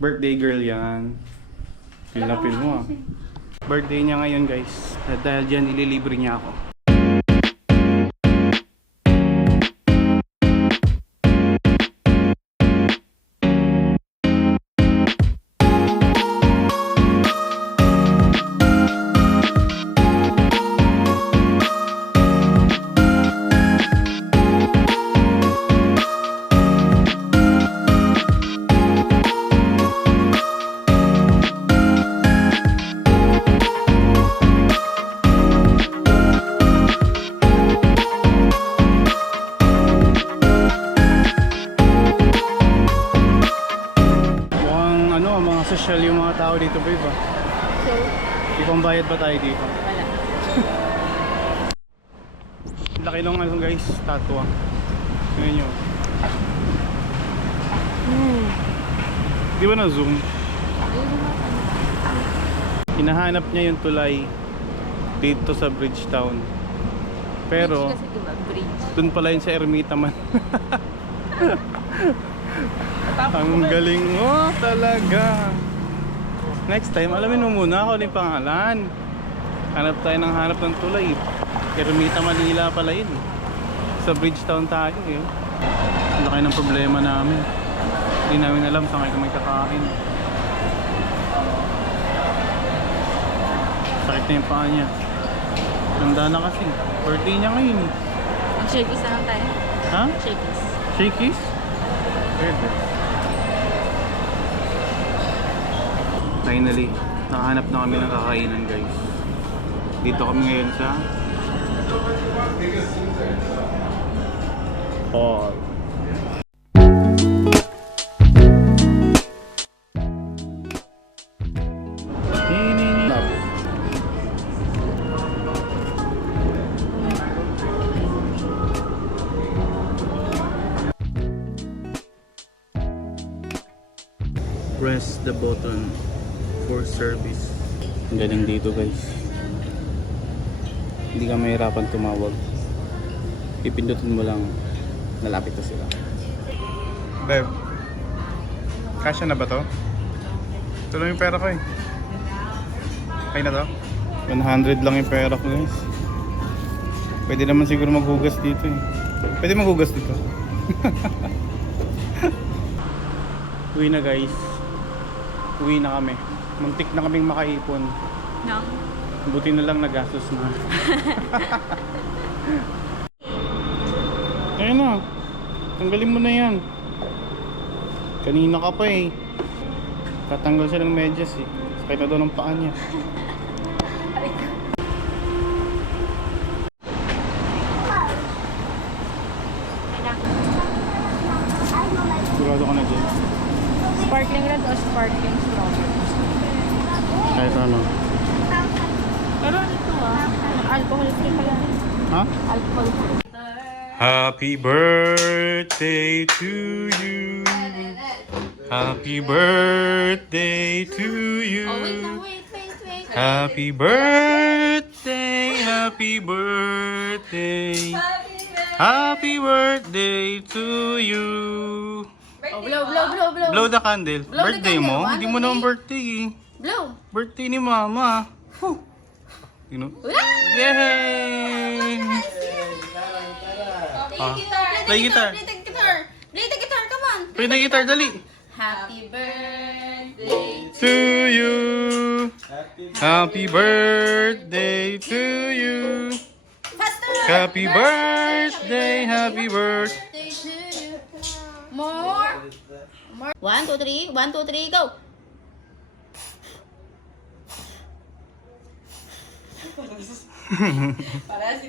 Birthday girl yan. Pinapil mo ah. Birthday niya ngayon guys. At dahil dyan, ililibre niya ako. Social yung mga tao dito, babe ah. So? Ipang bayad ba tayo dito? Wala. Laki lang ano guys, statwa. Ngayon yun. Di ba na zoom? Hinahanap niya yung tulay dito sa Bridgetown. Pero, Bridge kasi diba? Bridge. dun pala yun sa Ermita man. Ang galing mo talaga. Next time, alamin mo muna ako yung pangalan. Hanap tayo ng hanap ng tulay. Ermita Manila pala yun. Sa Bridgetown tayo eh. Laki ng problema namin. Hindi namin alam saan kayo kami kakain. Sakit na yung paa niya. Ganda na kasi. Birthday niya ngayon. Mag-shakies na lang tayo. Ha? Shakies. Shakies? Pwede. Finally, nakahanap na kami ng kakainan guys. Dito kami ngayon sa Hall. Press the button for service. Ang galing dito guys. Hindi ka mahirapan tumawag. Pipindutin mo lang, nalapit na sila. Babe, kasya na ba to? Ito lang yung pera ko eh. Okay na to? 100 lang yung pera ko guys. Pwede naman siguro maghugas dito eh. Pwede maghugas dito. Uwi na guys. Uwi na kami. Muntik na kaming makaipon. No? Buti na lang nagastos na. Ayun na. Tanggalin mo na yan. Kanina ka pa eh. Tatanggal siya ng medyas eh. Sakit na daw ng paa niya. Sigurado ka na dyan. Sparkling red o sparkling strawberry? Kahit ano. Pero ano ito alcohol free pala. Ha? Alcohol free. Happy birthday to you. Happy birthday to you. Oh, wait. Happy birthday, happy birthday. Happy birthday to you. Oh, blow. Blow the candle. Blow the Birthday candle. mo? 1, Hindi mo 2, naman 3. birthday eh. Blow. Birthday ni Mama. Whew. You know? Yay! Play guitar. Play the guitar, come on. Play the guitar, dali. Happy birthday. To you. Happy birthday to you. Faster. Happy birthday, happy birthday. Birthday to you. More. 1, 2, 3. 1, 2, 3, go. Para si